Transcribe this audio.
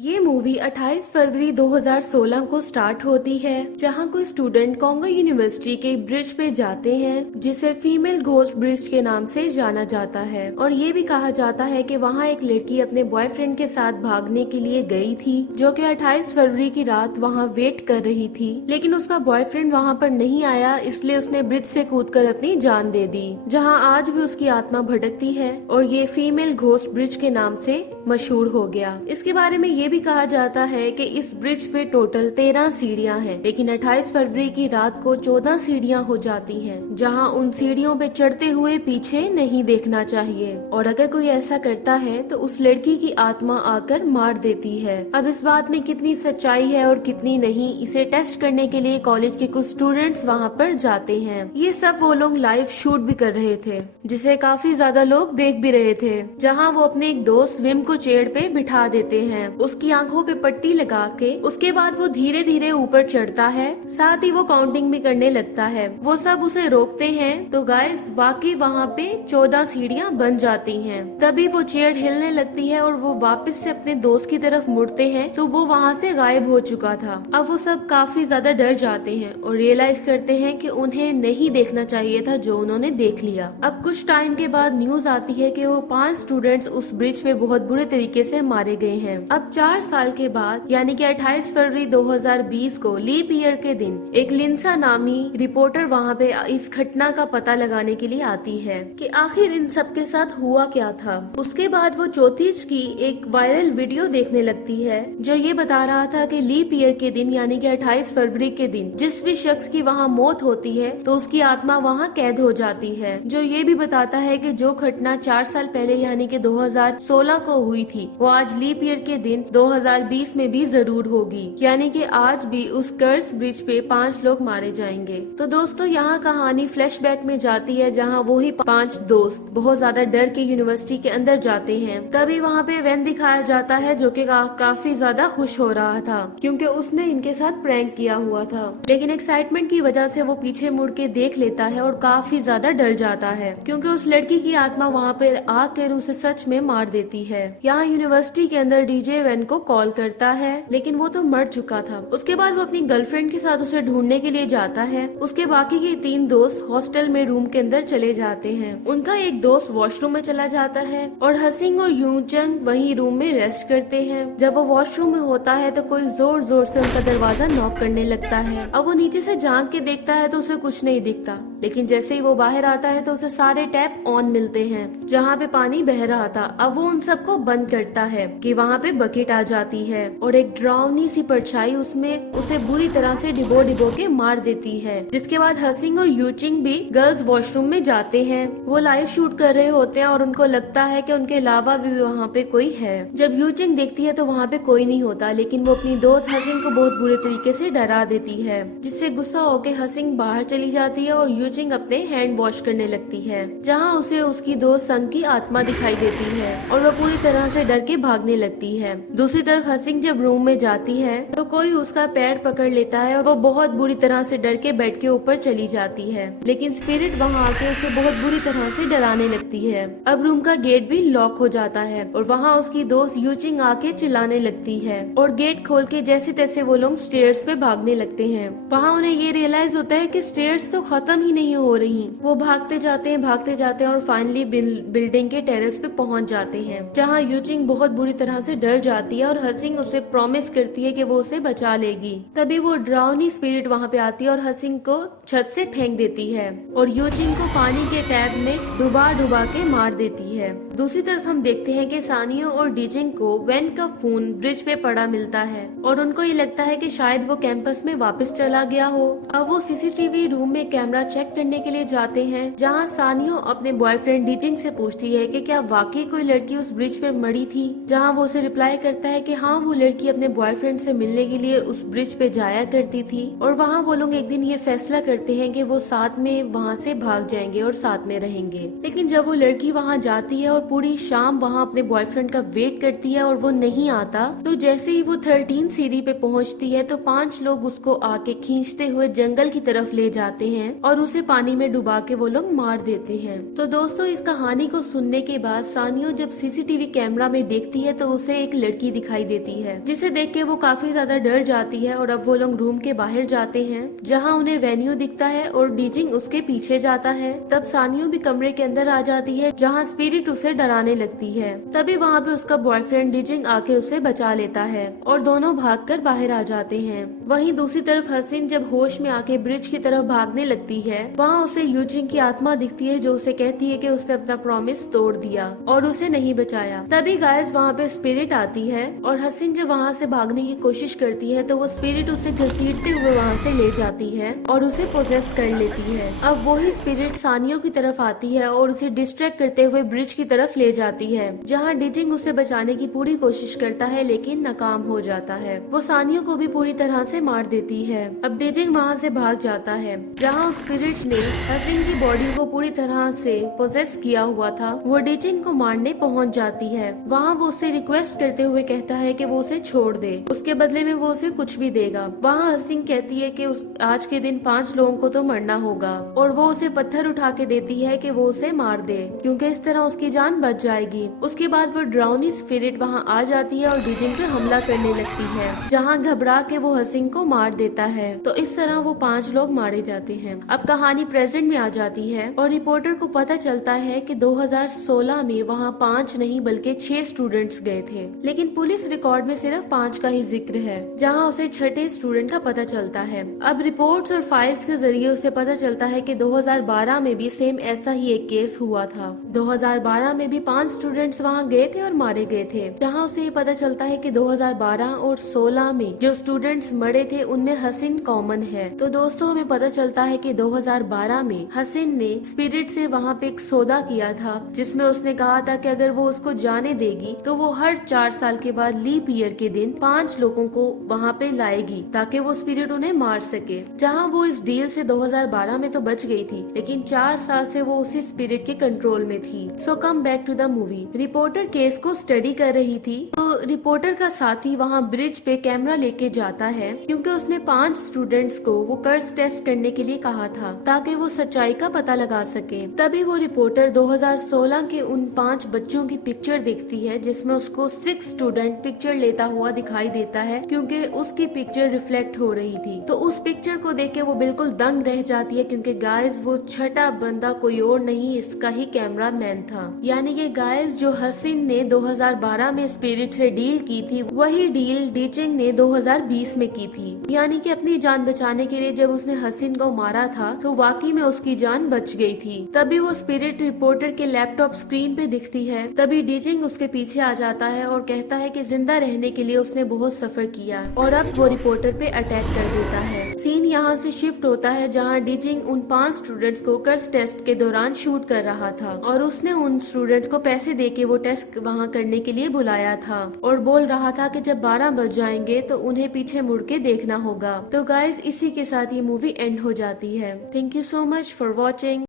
ये मूवी 28 फरवरी 2016 को स्टार्ट होती है, जहां कोई स्टूडेंट कांगो यूनिवर्सिटी के ब्रिज पे जाते हैं, जिसे फीमेल घोस्ट ब्रिज के नाम से जाना जाता है। और ये भी कहा जाता है कि वहां एक लड़की अपने बॉयफ्रेंड के साथ भागने के लिए गई थी, जो कि 28 फरवरी की रात वहां वेट कर रही थी। लेकिन उसका बॉयफ्रेंड वहां पर नहीं आया, इसलिए उसने ब्रिज से कूदकर अपनी जान दे दी, जहां आज भी उसकी आत्मा भटकती है और ये फीमेल घोस्ट ब्रिज के नाम से मशहूर हो गया। इसके बारे में ये भी कहा जाता है कि इस ब्रिज पे टोटल 13 सीढ़ियां हैं, लेकिन 28 फरवरी की रात को 14 सीढ़ियां हो जाती हैं, जहां उन सीढ़ियों पे चढ़ते हुए पीछे नहीं देखना चाहिए, और अगर कोई ऐसा करता है तो उस लड़की की आत्मा आकर मार देती है। अब इस बात में कितनी सच्चाई है और कितनी नहीं, इसे टेस्ट करने के लिए कॉलेज के कुछ स्टूडेंट्स वहाँ पर जाते हैं। ये सब वो लोग लाइव शूट भी कर रहे थे, जिसे काफी ज्यादा लोग देख भी रहे थे। जहाँ वो अपने एक दोस्त विम को चेयर पे बिठा देते हैं, उसकी आंखों पे पट्टी लगा के। उसके बाद वो धीरे धीरे ऊपर चढ़ता है, साथ ही वो काउंटिंग भी करने लगता है। वो सब उसे रोकते हैं, तो गाइस वाकई वहाँ पे 14 सीढ़ियाँ बन जाती हैं। तभी वो चेयर हिलने लगती है और वो वापस से अपने दोस्त की तरफ मुड़ते हैं, तो वो वहाँ से गायब हो चुका था। अब वो सब काफी ज्यादा डर जाते हैं और रियलाइज करते हैं कि उन्हें नहीं देखना चाहिए था जो उन्होंने देख लिया। अब कुछ टाइम के बाद न्यूज आती है कि वो 5 स्टूडेंट्स उस ब्रिज पे बहुत बुरे तरीके से मारे गए हैं। अब 4 साल के बाद यानी कि 28 फरवरी 2020 को लीप ईयर के दिन एक लिंसा नामी रिपोर्टर वहाँ पे इस घटना का पता लगाने के लिए आती है कि आखिर इन सब के साथ हुआ क्या था। उसके बाद वो चौथीज की एक वायरल वीडियो देखने लगती है, जो ये बता रहा था कि लीप ईयर के दिन यानी कि 28 फरवरी के दिन जिस भी शख्स की वहाँ मौत होती है तो उसकी आत्मा वहाँ कैद हो जाती है, जो ये भी बताता है कि जो घटना 4 साल पहले यानी कि 2016 को हुई थी वो आज लीप ईयर के दिन 2020 में भी जरूर होगी, यानी कि आज भी उस कर्स ब्रिज पे 5 लोग मारे जाएंगे। तो दोस्तों यहाँ कहानी फ्लैशबैक में जाती है, जहाँ वही 5 दोस्त बहुत ज्यादा डर के यूनिवर्सिटी के अंदर जाते हैं। तभी वहाँ पे वेन दिखाया जाता है, जो कि काफी ज्यादा खुश हो रहा था क्योंकि उसने इनके साथ प्रैंक किया हुआ था। लेकिन एक्साइटमेंट की वजह से वो पीछे मुड़ के देख लेता है और काफी ज्यादा डर जाता है, क्योंकि उस लड़की की आत्मा वहाँ पे आकर उसे सच में मार देती है। यहाँ यूनिवर्सिटी के अंदर डीजे वेन को कॉल करता है, लेकिन वो तो मर चुका था। उसके बाद वो अपनी गर्लफ्रेंड के साथ उसे ढूंढने के लिए जाता है। उसके बाकी के 3 दोस्त हॉस्टल में रूम के अंदर चले जाते हैं। उनका एक दोस्त वॉशरूम में चला जाता है और हसिंग और यूचंग वही रूम में रेस्ट करते हैं। जब वो वॉशरूम में होता है तो कोई जोर जोर से उनका दरवाजा नॉक करने लगता है। अब वो नीचे से झांक के देखता है तो उसे कुछ नहीं दिखता, लेकिन जैसे ही वो बाहर आता है तो उसे सारे टैप ऑन मिलते हैं जहाँ पे पानी बह रहा था। अब वो उन सबको बंद करता है कि वहाँ पे बकेट आ जाती है और एक डरावनी सी परछाई उसमें उसे बुरी तरह से डिबो डिबो के मार देती है। जिसके बाद हसिंग और यूचिंग भी गर्ल्स वॉशरूम में जाते हैं। वो लाइव शूट कर रहे होते हैं और उनको लगता है कि उनके अलावा भी वहाँ पे कोई है। जब यूचिंग देखती है तो वहाँ पे कोई नहीं होता, लेकिन वो अपनी दोस्त हसिंग को बहुत बुरे तरीके से डरा देती है, जिससे गुस्सा होकर हसिंग बाहर चली जाती है और यूचिंग अपने हैंड वॉश करने लगती है, जहाँ उसे उसकी दोस्त संग की आत्मा दिखाई देती है और वो पूरी तरह से डर के भागने लगती है। दूसरी तरफ हसिंग जब रूम में जाती है तो कोई उसका पैर पकड़ लेता है और वो बहुत बुरी तरह से डर के बेड के ऊपर चली जाती है, लेकिन स्पिरिट वहाँ आके उसे बहुत बुरी तरह से डराने लगती है। अब रूम का गेट भी लॉक हो जाता है और वहाँ उसकी दोस्त यूचिंग आके चिल्लाने लगती है और गेट खोल के जैसे तैसे वो लोग स्टेयर्स पे भागने लगते हैं। वहाँ उन्हें ये रियलाइज होता है कि स्टेयर्स तो खत्म ही नहीं हो रही। वो भागते जाते हैं और फाइनली बिल्डिंग के टेरेस पे पहुँच जाते हैं, जहाँ यूचिंग बहुत बुरी तरह से डर जाती है और हसिंग उसे प्रॉमिस करती है कि वो उसे बचा लेगी। तभी वो डरावनी स्पिरिट वहाँ पे आती है और हसिंग को छत से फेंक देती है और यूचिंग को पानी के टैब में डुबा डुबा के मार देती है। दूसरी तरफ हम देखते हैं कि सानियो और डीजिंग को वेन का फोन ब्रिज पे पड़ा मिलता है और उनको ये लगता है कि शायद वो कैंपस में वापस चला गया हो। अब वो सीसीटीवी रूम में कैमरा चेक करने के लिए जाते हैं, जहाँ सानियो अपने बॉयफ्रेंड डीजिंग से पूछती है कि क्या वाकई कोई लड़की उस ब्रिज पे मरी थी, जहाँ वो उसे रिप्लाई करता है कि हाँ वो लड़की अपने बॉयफ्रेंड से मिलने के लिए उस ब्रिज पे जाया करती थी और वहाँ वो लोग एक दिन ये फैसला करते हैं कि वो साथ में वहाँ से भाग जाएंगे और साथ में रहेंगे। लेकिन जब वो लड़की वहाँ जाती है और पूरी शाम वहाँ अपने बॉयफ्रेंड का वेट करती है और वो नहीं आता, तो जैसे ही वो 13 सीढ़ी पे पहुँचती है तो 5 लोग उसको आके खींचते हुए जंगल की तरफ ले जाते हैं और उसे उसे पानी में डुबा के वो लोग मार देते हैं। तो दोस्तों इस कहानी को सुनने के बाद सानियो जब सीसीटीवी कैमरा में देखती है तो उसे एक लड़की दिखाई देती है, जिसे देख के वो काफी ज्यादा डर जाती है। और अब वो लोग रूम के बाहर जाते हैं जहाँ उन्हें वेन्यू दिखता है और डीजिंग उसके पीछे जाता है। तब सानियो भी कमरे के अंदर आ जाती है जहाँ स्पिरिट उसे डराने लगती है। तभी वहाँ पे उसका बॉयफ्रेंड डीजिंग आके उसे बचा लेता है और दोनों भागकर बाहर आ जाते हैं। वहीं दूसरी तरफ हसीन जब होश में आके ब्रिज की तरफ भागने लगती है, वहाँ उसे यूजिंग की आत्मा दिखती है जो उसे कहती है कि उसने अपना प्रॉमिस तोड़ दिया और उसे नहीं बचाया। तभी गाइस वहाँ पे स्पिरिट आती है और हसीन जब वहाँ से भागने की कोशिश करती है तो वो स्पिरिट उसे घसीटते हुए वहाँ से ले जाती है और उसे पोजेस कर लेती है। अब वही स्पिरिट सानियो की तरफ आती है और उसे डिस्ट्रैक्ट करते हुए ब्रिज की तरफ ले जाती है, जहाँ डीजिंग उसे बचाने की पूरी कोशिश करता है लेकिन नाकाम हो जाता है। वो सानियो को भी पूरी तरह से मार देती है। अब डीजिंग वहाँ से भाग जाता है जहाँ उस स्पिरिट ने हसीन की बॉडी को पूरी तरह से पोजेस किया हुआ था। वो डीजिंग को मारने पहुँच जाती है। वहाँ वो उसे रिक्वेस्ट करते हुए कहता है कि वो उसे छोड़ दे, उसके बदले में वो उसे कुछ भी देगा। वहाँ हसीन कहती है कि आज के दिन 5 लोगों को तो मरना होगा और वो उसे पत्थर उठा के देती है कि वो उसे मार दे क्योंकि इस तरह उसकी जान बच जाएगी। उसके बाद वो ड्राउनी स्पिरिट वहाँ आ जाती है और डीजिंग पे हमला करने लगती है, जहाँ घबरा के वो हसीन को मार देता है। तो इस तरह वो 5 लोग मारे जाते हैं। अब कहानी प्रेजेंट में आ जाती है और रिपोर्टर को पता चलता है कि 2016 में वहाँ 5 नहीं बल्कि 6 स्टूडेंट्स गए थे, लेकिन पुलिस रिकॉर्ड में सिर्फ 5 का ही जिक्र है, जहाँ उसे छठे स्टूडेंट का पता चलता है। अब रिपोर्ट्स और फाइल्स के जरिए उसे पता चलता है कि 2012 में भी सेम ऐसा ही एक केस हुआ था। 2012 में भी 5 स्टूडेंट्स वहाँ गए थे और मारे गए थे, जहाँ उसे ये पता चलता है कि 2012 और 16 में जो स्टूडेंट्स मरे थे उनमें हसीन कॉमन है। तो दोस्तों हमें पता चलता है कि 2012 में हसीन ने स्पिरिट से वहाँ पे एक सौदा किया था, जिसमें उसने कहा था कि अगर वो उसको जाने देगी तो वो हर 4 साल के बाद लीप ईयर के दिन 5 लोगों को वहाँ पे लाएगी ताकि वो स्पिरिट उन्हें मार सके। जहाँ वो इस डील से 2012 में तो बच गई थी, लेकिन 4 साल से वो उसी स्पिरिट के कंट्रोल में थी। So come back to the movie. Reporter case को स्टडी कर रही थी तो रिपोर्टर का साथी वहाँ ब्रिज पे कैमरा लेके जाता है क्योंकि उसने 5 स्टूडेंट्स को वो कर्स टेस्ट करने के लिए कहा था ताकि वो सच्चाई का पता लगा सके। तभी वो रिपोर्टर 2016 के उन 5 बच्चों की पिक्चर देखती है जिसमें उसको 6 स्टूडेंट पिक्चर लेता हुआ दिखाई देता है क्योंकि उसकी पिक्चर रिफ्लेक्ट हो रही थी। तो उस पिक्चर को देख के वो बिल्कुल दंग रह जाती है क्योंकि गाइस वो छठा बंदा कोई और नहीं इसका ही कैमरा मैन था। यानी कि गाइस जो हसीन ने 2012 में स्पिरिट से डील की थी वही डील डीजिंग ने 2020 में की थी। यानी कि अपनी जान बचाने के लिए जब उसने हसीन को मारा था तो वाकई में उसकी जान बच गई थी। तभी वो स्पिरिट रिपोर्टर के लैपटॉप स्क्रीन पे दिखती है। तभी डीजिंग उसके पीछे आ जाता है और कहता है कि जिंदा रहने के लिए उसने बहुत सफर किया और अब वो रिपोर्टर पे अटैक कर देता है। सीन यहाँ से शिफ्ट होता है जहाँ डीजिंग उन 5 स्टूडेंट्स को कर्स टेस्ट के दौरान शूट कर रहा था और उसने उन स्टूडेंट्स को पैसे देके वो टेस्ट वहाँ करने के लिए बुलाया था और बोल रहा था कि जब 12 बज जाएंगे तो उन्हें पीछे मुड़ के देखना होगा। तो गाइस इसी के साथ ये मूवी एंड हो जाती है। Thank you so much for watching.